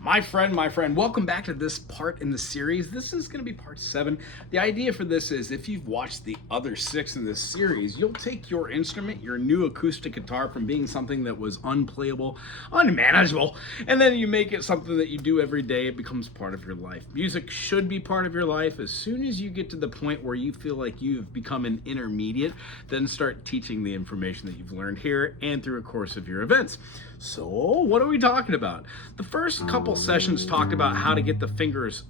My friend, welcome back to this part in the series. This is going to be part 7. The idea for this is if you've watched the other 6 in this series, you'll take your instrument, your new acoustic guitar, from being something that was unplayable, unmanageable, and then you make it something that you do every day. It becomes part of your life. Music should be part of your life. As soon as you get to the point where you feel like you've become an intermediate, then start teaching the information that you've learned here and through a course of your events. So what are we talking about? The first couple sessions talked about how to get the fingers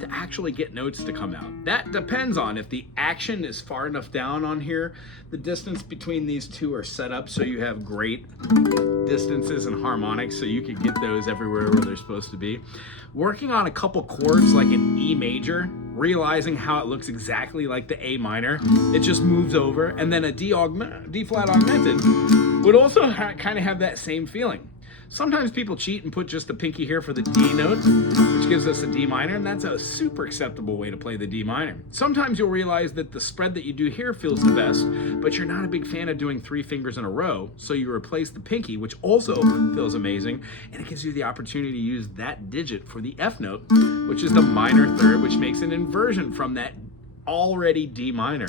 to actually get notes to come out. That depends on if the action is far enough down on here. The distance between these two are set up so you have great distances and harmonics, so you can get those everywhere where they're supposed to be. Working on a couple chords like an E major, realizing how it looks exactly like the A minor, it just moves over, and then a D flat augmented would also kind of have that same feeling. Sometimes people cheat and put just the pinky here for the D notes, which gives us a D minor, and that's a super acceptable way to play the D minor. Sometimes you'll realize that the spread that you do here feels the best, but you're not a big fan of doing 3 fingers in a row, so you replace the pinky, which also feels amazing, and it gives you the opportunity to use that digit for the F note, which is the minor third, which makes an inversion from that already D minor.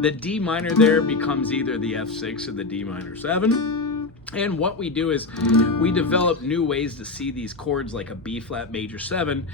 The D minor there becomes either the F6 or the D minor 7. And what we do is we develop new ways to see these chords, like a B flat major 7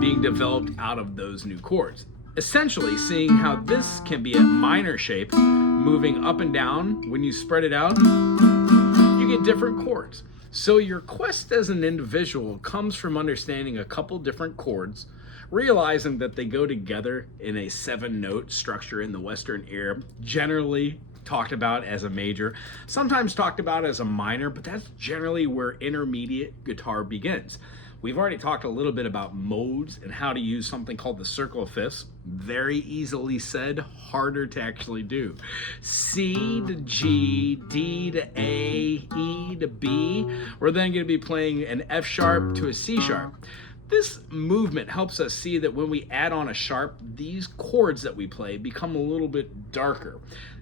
being developed out of those new chords. Essentially seeing how this can be a minor shape moving up and down. When you spread it out, you get different chords. So your quest as an individual comes from understanding a couple different chords, realizing that they go together in a 7-note structure in the Western ear, generally talked about as a major, sometimes talked about as a minor, but that's generally where intermediate guitar begins. We've already talked a little bit about modes and how to use something called the circle of fifths. Very easily said, harder to actually do. C to G, D to A, E to B. We're then going to be playing an F sharp to a C sharp. This movement helps us see that when we add on a sharp, these chords that we play become a little bit darker.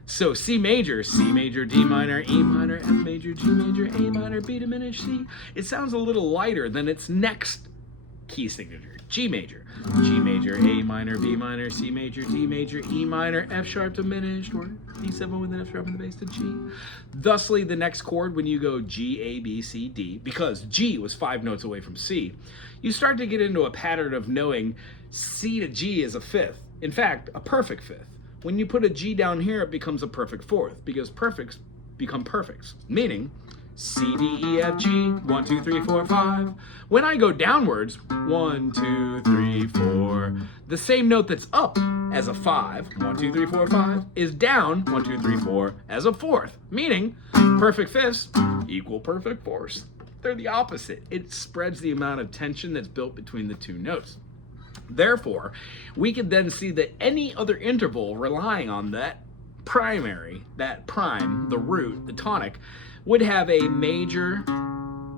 So C major, D minor, E minor, F major, G major, A minor, B diminished, C. It sounds a little lighter than its next key signature. G major, A minor, B minor, C major, D major, E minor, F sharp diminished, or D7 with an F sharp in the bass to G. Thusly, the next chord when you go G, A, B, C, D, because G was 5 notes away from C, you start to get into a pattern of knowing C to G is a fifth. In fact, a perfect fifth. When you put a G down here, it becomes a perfect fourth, because perfects become perfects, meaning C, D, E, F, G, 1, 2, 3, 4, 5. When I go downwards, 1, 2, 3, 4, the same note that's up as a 5, 1, 2, 3, 4, 5, is down, 1, 2, 3, 4, as a fourth, meaning perfect fifths equal perfect fourths. They're the opposite. It spreads the amount of tension that's built between the two notes. Therefore, we can then see that any other interval relying on that primary, that prime, the root, the tonic, would have a major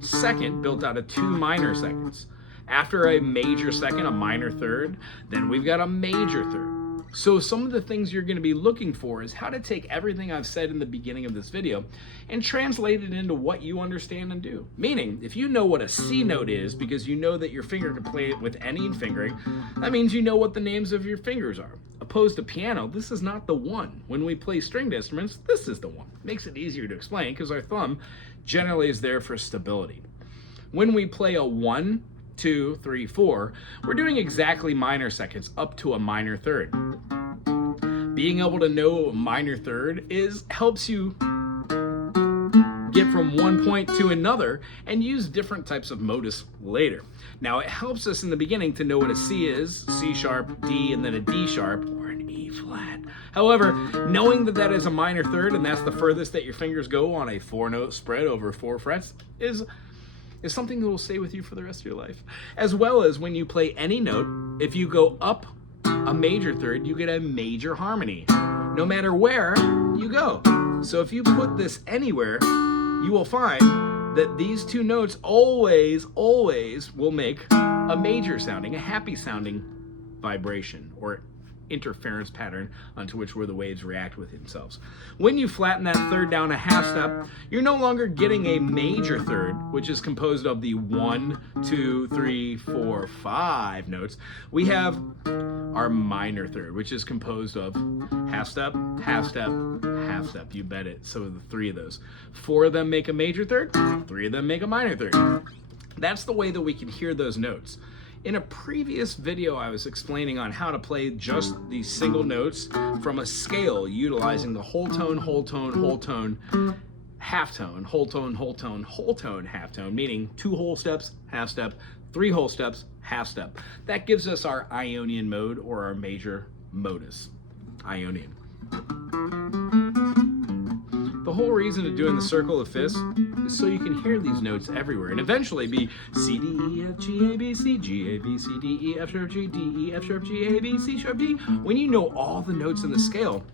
second built out of 2 minor seconds. After a major second, a minor third, then we've got a major third. So some of the things you're going to be looking for is how to take everything I've said in the beginning of this video and translate it into what you understand and do. Meaning, if you know what a C note is because you know that your finger can play it with any fingering, that means you know what the names of your fingers are. Opposed to piano, this is not the one. When we play stringed instruments, this is the one. Makes it easier to explain because our thumb generally is there for stability. When we play a 1, 2, 3, 4, we're doing exactly minor seconds up to a minor third. Being able to know a minor third helps you get from one point to another and use different types of modus later. Now it helps us in the beginning to know what a C is, C sharp, D, and then a D sharp, or an E flat. However, knowing that that is a minor third and that's the furthest that your fingers go on a 4-note spread over 4 frets is something that will stay with you for the rest of your life. As well as when you play any note, if you go up a major third, you get a major harmony, no matter where you go. So if you put this anywhere, you will find that these 2 notes always will make a major sounding, a happy sounding vibration or interference pattern onto which where the waves react with themselves. When you flatten that third down a half step, you're no longer getting a major third, which is composed of the 1, 2, 3, 4, 5 notes. We have our minor third, which is composed of half step, half step, half step. You bet it. So the 3 of those. 4 of them make a major third, 3 of them make a minor third. That's the way that we can hear those notes. In a previous video, I was explaining on how to play just these single notes from a scale utilizing the whole tone, whole tone, whole tone, half tone, whole tone, whole tone, whole tone, half tone, meaning 2 whole steps, half step, 3 whole steps, half step. That gives us our Ionian mode or our major modus. Ionian. The whole reason of doing the circle of fifths is so you can hear these notes everywhere and eventually be C, D, E, F, G, A, B, C, G, A, B, C, D, E, F sharp, G, D, E, F sharp, G, A, B, C sharp, D. When you know all the notes in the scale,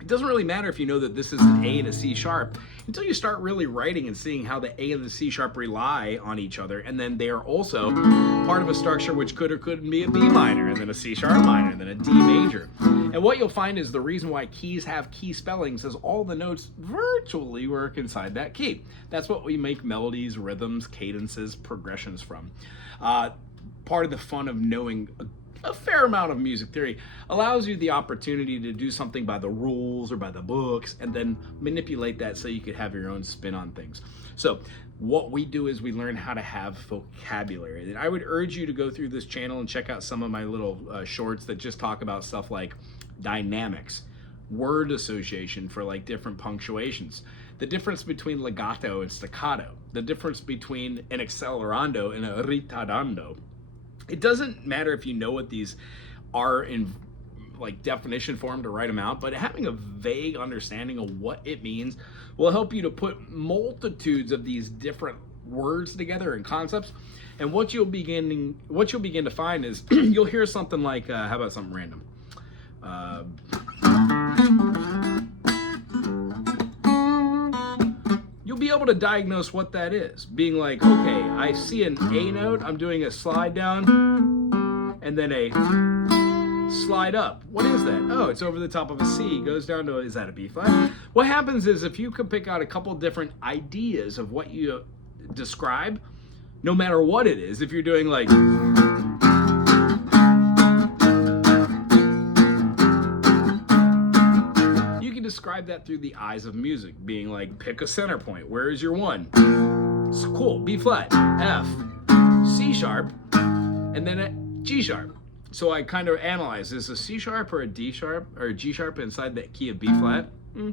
it doesn't really matter if you know that this is an A and a C sharp until you start really writing and seeing how the A and the C sharp rely on each other, and then they are also part of a structure which could or couldn't be a B minor, and then a C sharp minor, and then a D major. And what you'll find is the reason why keys have key spellings is all the notes virtually work inside that key. That's what we make melodies, rhythms, cadences, progressions from. Part of the fun of knowing a fair amount of music theory allows you the opportunity to do something by the rules or by the books and then manipulate that so you could have your own spin on things. So what we do is we learn how to have vocabulary. And I would urge you to go through this channel and check out some of my little shorts that just talk about stuff like dynamics, word association for like different punctuations, the difference between legato and staccato, the difference between an accelerando and a ritardando. It doesn't matter if you know what these are in like definition form to write them out, but having a vague understanding of what it means will help you to put multitudes of these different words together and concepts. And what you'll begin to find is you'll hear something like, how about something random? You'll be able to diagnose what that is, being like, okay, I see an A note, I'm doing a slide down, and then a slide up. What is that? Oh, it's over the top of a C, goes down to, is that a B flat? What happens is if you could pick out a couple different ideas of what you describe, no matter what it is, if you're doing like, describe that through the eyes of music, being like, pick a center point. Where is your 1? It's cool. B flat, F, C sharp, and then a G sharp. So I kind of analyze, is a C sharp or a D sharp or a G sharp inside that key of B flat?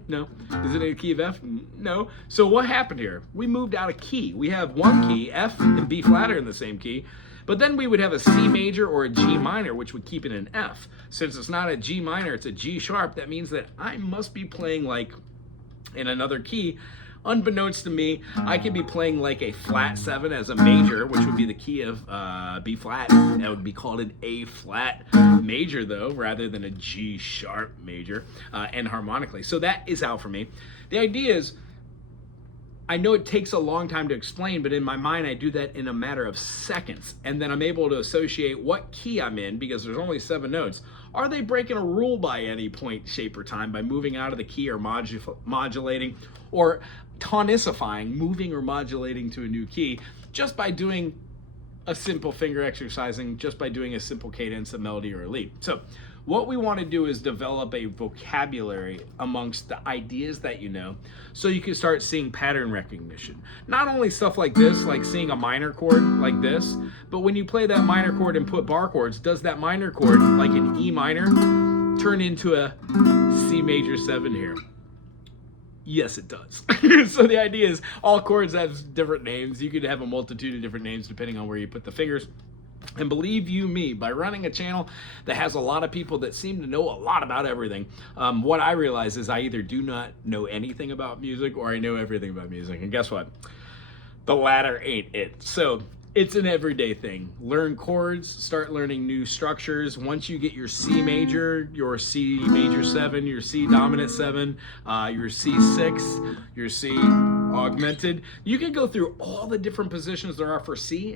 No. Is it a key of F? No. So what happened here? We moved out a key. We have one key, F and B flat are in the same key, but then we would have a C major or a G minor, which would keep it in F. Since it's not a G minor, it's a G sharp, that means that I must be playing like in another key. Unbeknownst to me, I could be playing like a flat 7 as a major, which would be the key of B flat. That would be called an A flat major though, rather than a G sharp major, and harmonically. So that is out for me. The idea is, I know it takes a long time to explain, but in my mind, I do that in a matter of seconds. And then I'm able to associate what key I'm in because there's only 7 notes. Are they breaking a rule by any point, shape, or time by moving out of the key or modulating or tonicifying, moving or modulating to a new key just by doing a simple finger exercising, just by doing a simple cadence, a melody, or a lead? So what we want to do is develop a vocabulary amongst the ideas that you know so you can start seeing pattern recognition. Not only stuff like this, like seeing a minor chord like this, but when you play that minor chord and put bar chords, does that minor chord, like an E minor, turn into a C major 7 here? Yes, it does. So the idea is all chords have different names. You could have a multitude of different names depending on where you put the fingers. And believe you me, by running a channel that has a lot of people that seem to know a lot about everything, what I realize is I either do not know anything about music or I know everything about music. And guess what? The latter ain't it. So it's an everyday thing. Learn chords, start learning new structures. Once you get your C major, your C major 7, your C dominant 7, your C6, your C augmented, you can go through all the different positions there are for C,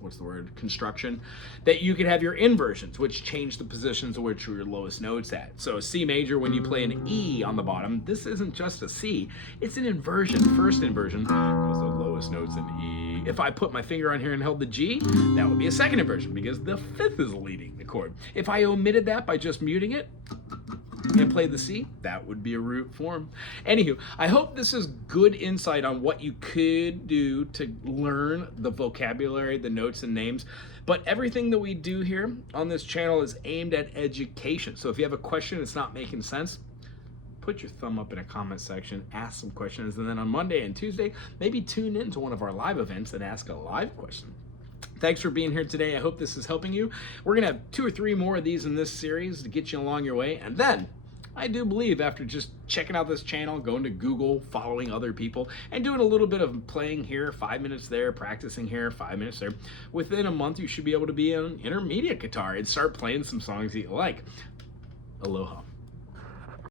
what what's the word, construction, that you could have your inversions, which change the positions of which your lowest notes at. So C major, when you play an E on the bottom, this isn't just a C, it's an inversion. First inversion was the lowest notes in E. If I put my finger on here and held the G, that would be a second inversion because the fifth is leading the chord. If I omitted that by just muting it and play the C, that would be a root form. Anywho, I hope this is good insight on what you could do to learn the vocabulary, the notes and names. But everything that we do here on this channel is aimed at education. So if you have a question that's not making sense, put your thumb up in a comment section, ask some questions, and then on Monday and Tuesday, maybe tune in to one of our live events and ask a live question. Thanks for being here today. I hope this is helping you. We're going to have 2 or 3 more of these in this series to get you along your way. And then I do believe after just checking out this channel, going to Google, following other people, and doing a little bit of playing here, 5 minutes there, practicing here, 5 minutes there, within a month you should be able to be an intermediate guitar and start playing some songs that you like. Aloha.